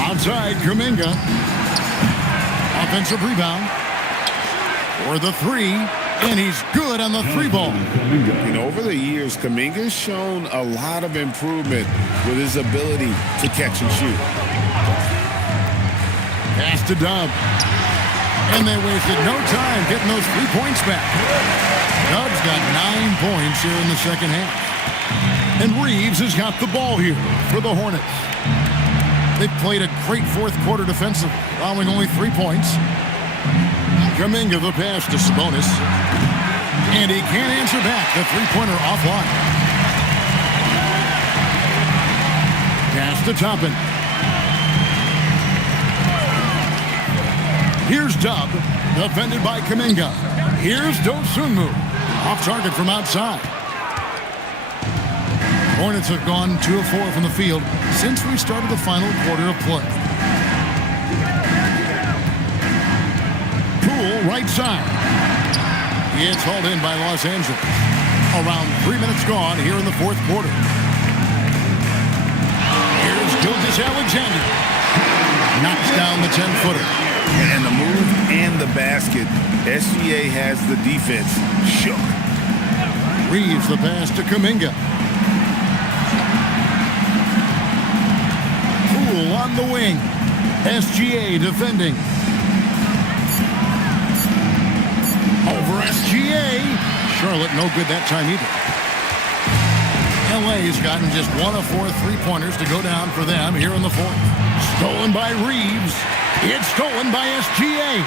Outside, Kuminga. Offensive rebound. For the three, and he's good on the three ball. You know, over the years, Kuminga's shown a lot of improvement with his ability to catch and shoot. Pass to Dub. And they wasted no time getting those 3 points back. Dub's got 9 points here in the second half. And Reeves has got the ball here for the Hornets. They've played a great fourth quarter defensively, allowing only 3 points. Kuminga the pass to Sabonis. And he can't answer back. The three-pointer offline. Pass to Toppin. Here's Dub, defended by Kuminga. Here's Dosunmu, off target from outside. Hornets have gone 2 of 4 from the field since we started the final quarter of play. Poole, right side. It's hauled in by Los Angeles. Around 3 minutes gone here in the fourth quarter. Here's Gilgeous-Alexander. Knocks down the 10-footer. And the move and the basket. SGA has the defense shook. Reeves the pass to Kuminga. Poole on the wing. SGA defending. Over SGA. Charlotte no good that time either. LA's gotten just 1 of 4 three-pointers to go down for them here in the fourth. Stolen by Reeves. It's stolen by SGA.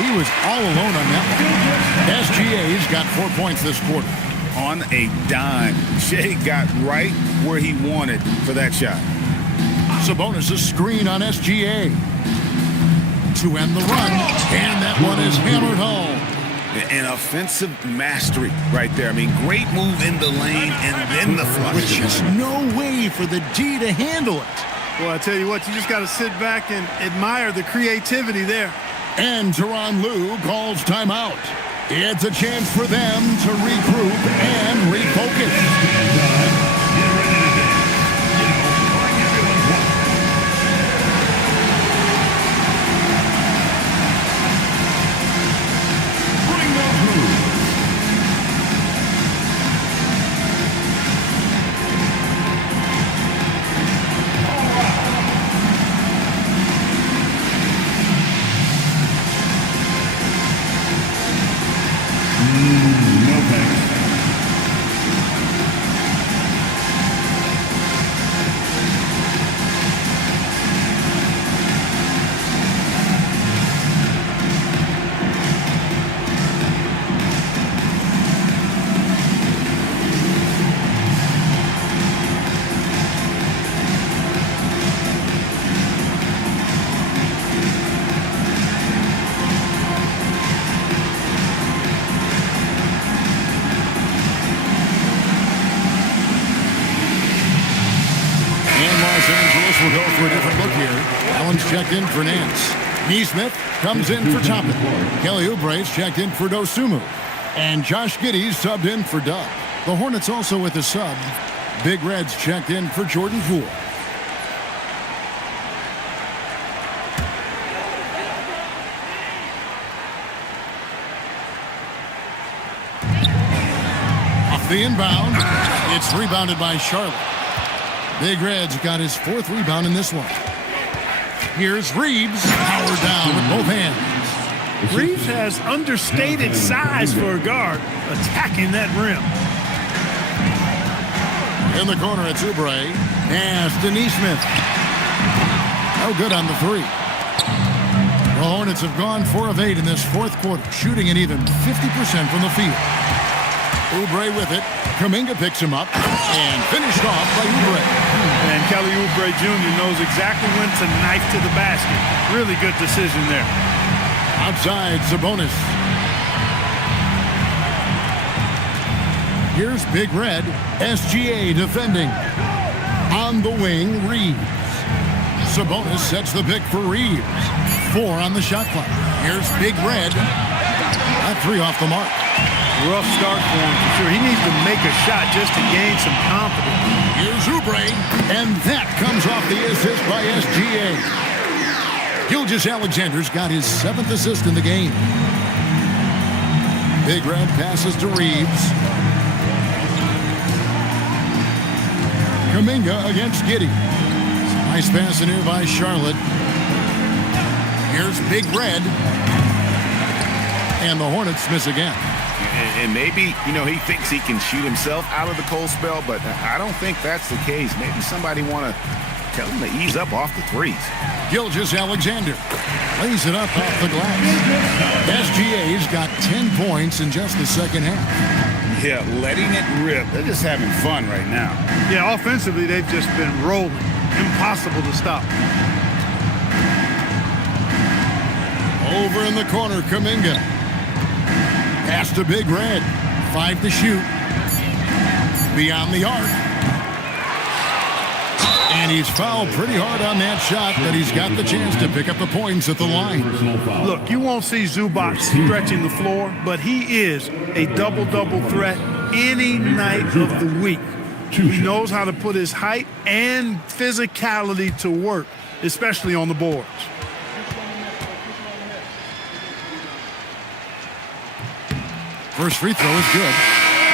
He was all alone on that one. SGA's got 4 points this quarter. On a dime. Shea got right where he wanted for that shot. Sabonis' screen on SGA. To end the run. And that one is hammered home. An offensive mastery right there. I mean, great move in the lane and then the flush. With just no way for the D to handle it. Well, I tell you what, you just got to sit back and admire the creativity there. And Tyronn Lue calls timeout. It's a chance for them to regroup and refocus. We'll go for a different look here. Allen's checked in for Nance. Neesmith comes in for Toppin. Kelly Oubre's checked in for Dosunmu. And Josh Giddey's subbed in for Dub. The Hornets also with a sub. Big Red's checked in for Jordan Poole. Off the inbound. It's rebounded by Charlotte. Big Red's got his 4th rebound in this one. Here's Reeves, powered down with both hands. Reeves has understated size for a guard, attacking that rim. In the corner, it's Oubre. Pass to Neesmith. No good on the three. The Hornets have gone 4 of 8 in this fourth quarter, shooting an even 50% from the field. Oubre with it. Kuminga picks him up and finished off by Oubre. And Kelly Oubre Jr. knows exactly when to knife to the basket. Really good decision there. Outside, Sabonis. Here's Big Red. SGA defending. On the wing, Reeves. Sabonis sets the pick for Reeves. 4 on the shot clock. Here's Big Red. That 3 off the mark. Rough start for him for sure. He needs to make a shot just to gain some confidence. Here's Oubre, and that comes off the assist by SGA. Gilgeous-Alexander's got his 7th assist in the game. Big Red passes to Reeves. Kuminga against Giddey. Nice pass in here by Charlotte. Here's Big Red. And the Hornets miss again. And maybe, he thinks he can shoot himself out of the cold spell, but I don't think that's the case. Maybe somebody want to tell him to ease up off the threes. Gilgeous-Alexander lays it up off the glass. SGA's got 10 points in just the second half. Yeah, letting it rip. They're just having fun right now. Yeah, offensively, they've just been rolling. Impossible to stop. Over in the corner, Kuminga. Pass to Big Red. 5 to shoot. Beyond the arc. And he's fouled pretty hard on that shot, but he's got the chance to pick up the points at the line. Look, you won't see Zubac stretching the floor, but he is a double-double threat any night of the week. He knows how to put his height and physicality to work, especially on the boards. First free throw is good.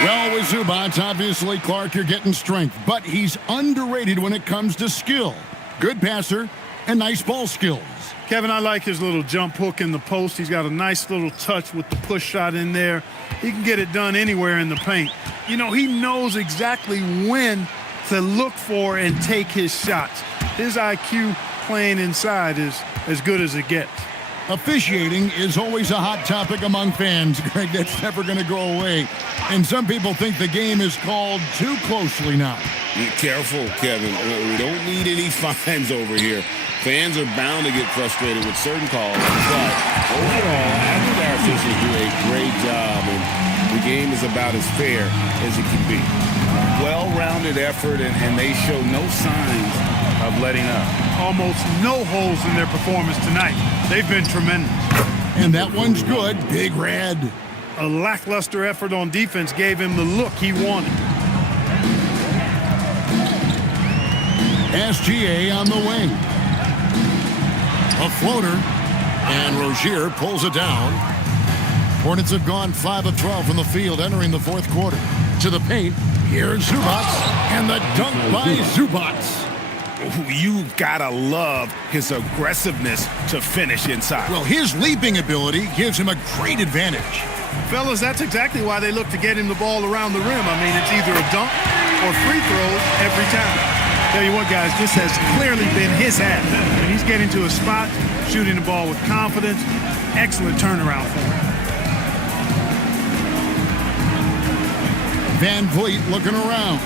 Well, with Zubac, obviously, Clark, you're getting strength, but he's underrated when it comes to skill. Good passer and nice ball skills. Kevin, I like his little jump hook in the post. He's got a nice little touch with the push shot in there. He can get it done anywhere in the paint. He knows exactly when to look for and take his shots. His IQ playing inside is as good as it gets. Officiating is always a hot topic among fans, Greg. That's never going to go away. And some people think the game is called too closely now. Be careful, Kevin. We don't need any fines over here. Fans are bound to get frustrated with certain calls. But overall, I think our officials do a great job, and the game is about as fair as it can be. Well-rounded effort, and they show no signs of letting up. Almost no holes in their performance tonight. They've been tremendous. And that one's good. Big Red. A lackluster effort on defense gave him the look he wanted. SGA on the wing. A floater. And Rozier pulls it down. Hornets have gone 5 of 12 from the field entering the fourth quarter. To the paint. Here's Zubac. And the dunk by Zubac. You've got to love his aggressiveness to finish inside. Well, his leaping ability gives him a great advantage. Fellas, that's exactly why they look to get him the ball around the rim. I mean, it's either a dunk or free throws every time. Tell you what, guys, this has clearly been his half. And he's getting to a spot, shooting the ball with confidence. Excellent turnaround for him. Van Vliet looking around.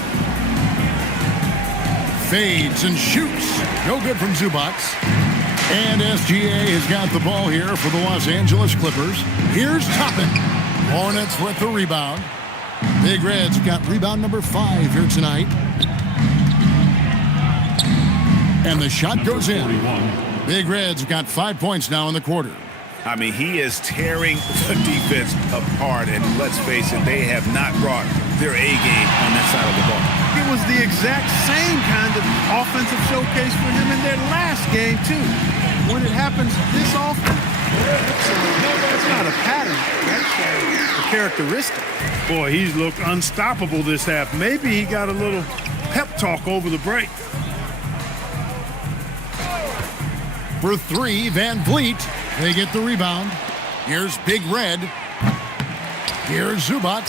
Fades and shoots. No good from Zubac. And SGA has got the ball here for the Los Angeles Clippers. Here's Toppin. Hornets with the rebound. Big Red's got rebound number 5 here tonight. And the shot goes in. Big Red's got 5 points now in the quarter. I mean, he is tearing the defense apart. And let's face it, they have not brought their A game on that side of the ball. It was the exact same kind of offensive showcase for him in their last game, too. When it happens this often, that's not a pattern. That's a characteristic. Boy, he's looked unstoppable this half. Maybe he got a little pep talk over the break. For 3, Van Vliet. They get the rebound. Here's Big Red. Here's Zubac.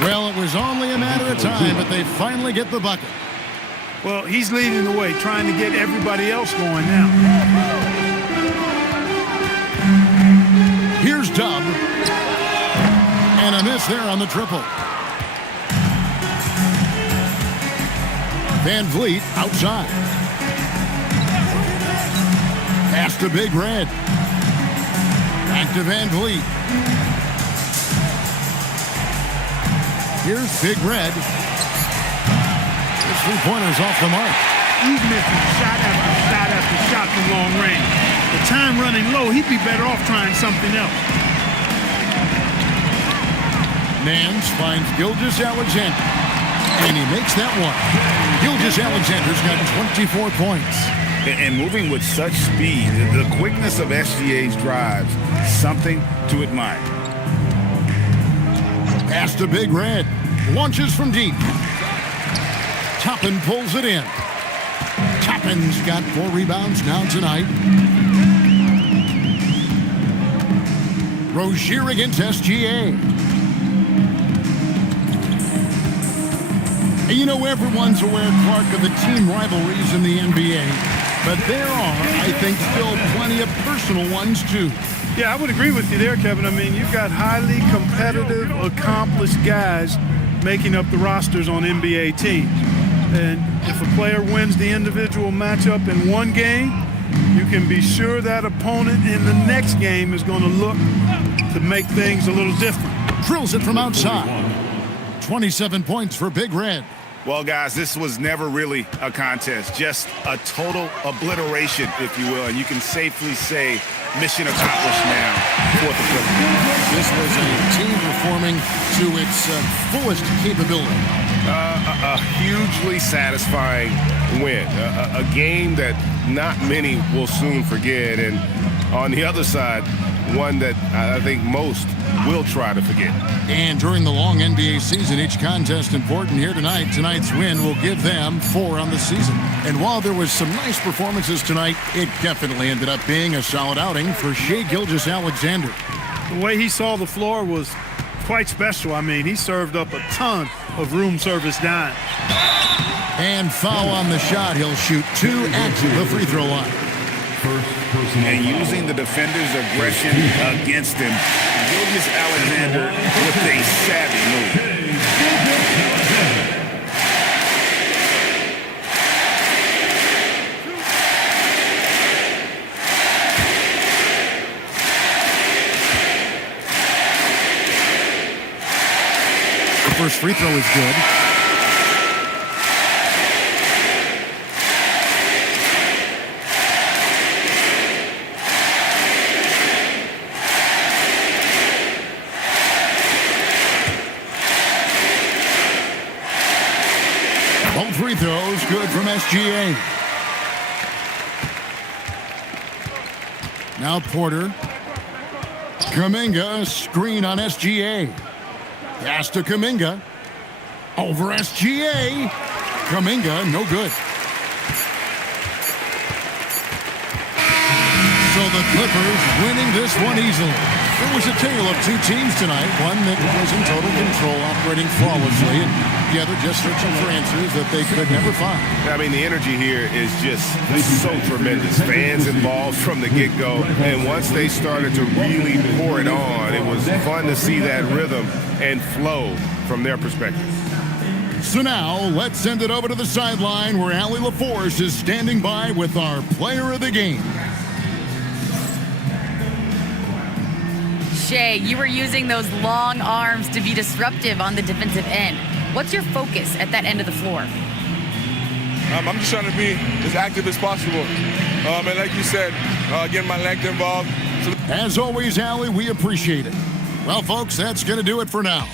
Well, it was only a matter of time, but they finally get the bucket. Well, he's leading the way, trying to get everybody else going now. Here's Dub. And a miss there on the triple. Van Vliet outside. Pass to Big Red. Back to Van Vliet. Here's Big Red. His three-pointer's off the mark. He's missing shot after shot after shot from long range. The time running low, he'd be better off trying something else. Nance finds Gilgeous-Alexander. And he makes that one. Gilgeous-Alexander's got 24 points. And moving with such speed, the quickness of SGA's drives, something to admire. Pass to Big Red. Launches from deep. Toppin pulls it in. Toppin's got 4 rebounds now tonight. Rozier against SGA. And you know, everyone's aware, Clark, of the team rivalries in the NBA. But there are, I think, still plenty of personal ones, too. Yeah, I would agree with you there, Kevin. I mean, you've got highly competitive, accomplished guys making up the rosters on NBA teams. And if a player wins the individual matchup in one game, you can be sure that opponent in the next game is going to look to make things a little different. Drills it from outside. 27 points for Big Red. Well, guys, this was never really a contest, just a total obliteration, if you will. And you can safely say mission accomplished now for the Clippers. This was a team performing to its fullest capability. A hugely satisfying win. A game that not many will soon forget. And on the other side, one that I think most will try to forget. And during the long NBA season, each contest important. Here tonight. Tonight's win will give them 4 on the season. And while there was some nice performances tonight, it definitely ended up being a solid outing for Shai Gilgeous-Alexander. The way he saw the floor was quite special. I mean, he served up a ton of room service dimes. And foul on the shot. He'll shoot 2 at the free throw line. And using the defender's aggression against him, Gilgeous-Alexander with a savvy move. The first free throw is good. Both free throws good from SGA. Now Porter. Kuminga, screen on SGA. Pass to Kuminga. Over SGA. Kuminga, no good. So the Clippers winning this one easily. It was a tale of 2 teams tonight. One that was in total control, operating flawlessly, and the other just searching for answers that they could never find. I mean, the energy here is just so tremendous. Fans involved from the get-go. And once they started to really pour it on, it was fun to see that rhythm and flow from their perspective. So now, let's send it over to the sideline where Allie LaForce is standing by with our player of the game. Shai, you were using those long arms to be disruptive on the defensive end. What's your focus at that end of the floor? I'm just trying to be as active as possible. And like you said, getting my length involved. As always, Allie, we appreciate it. Well, folks, that's going to do it for now.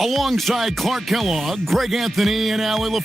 Alongside Clark Kellogg, Greg Anthony, and Allie LaForce.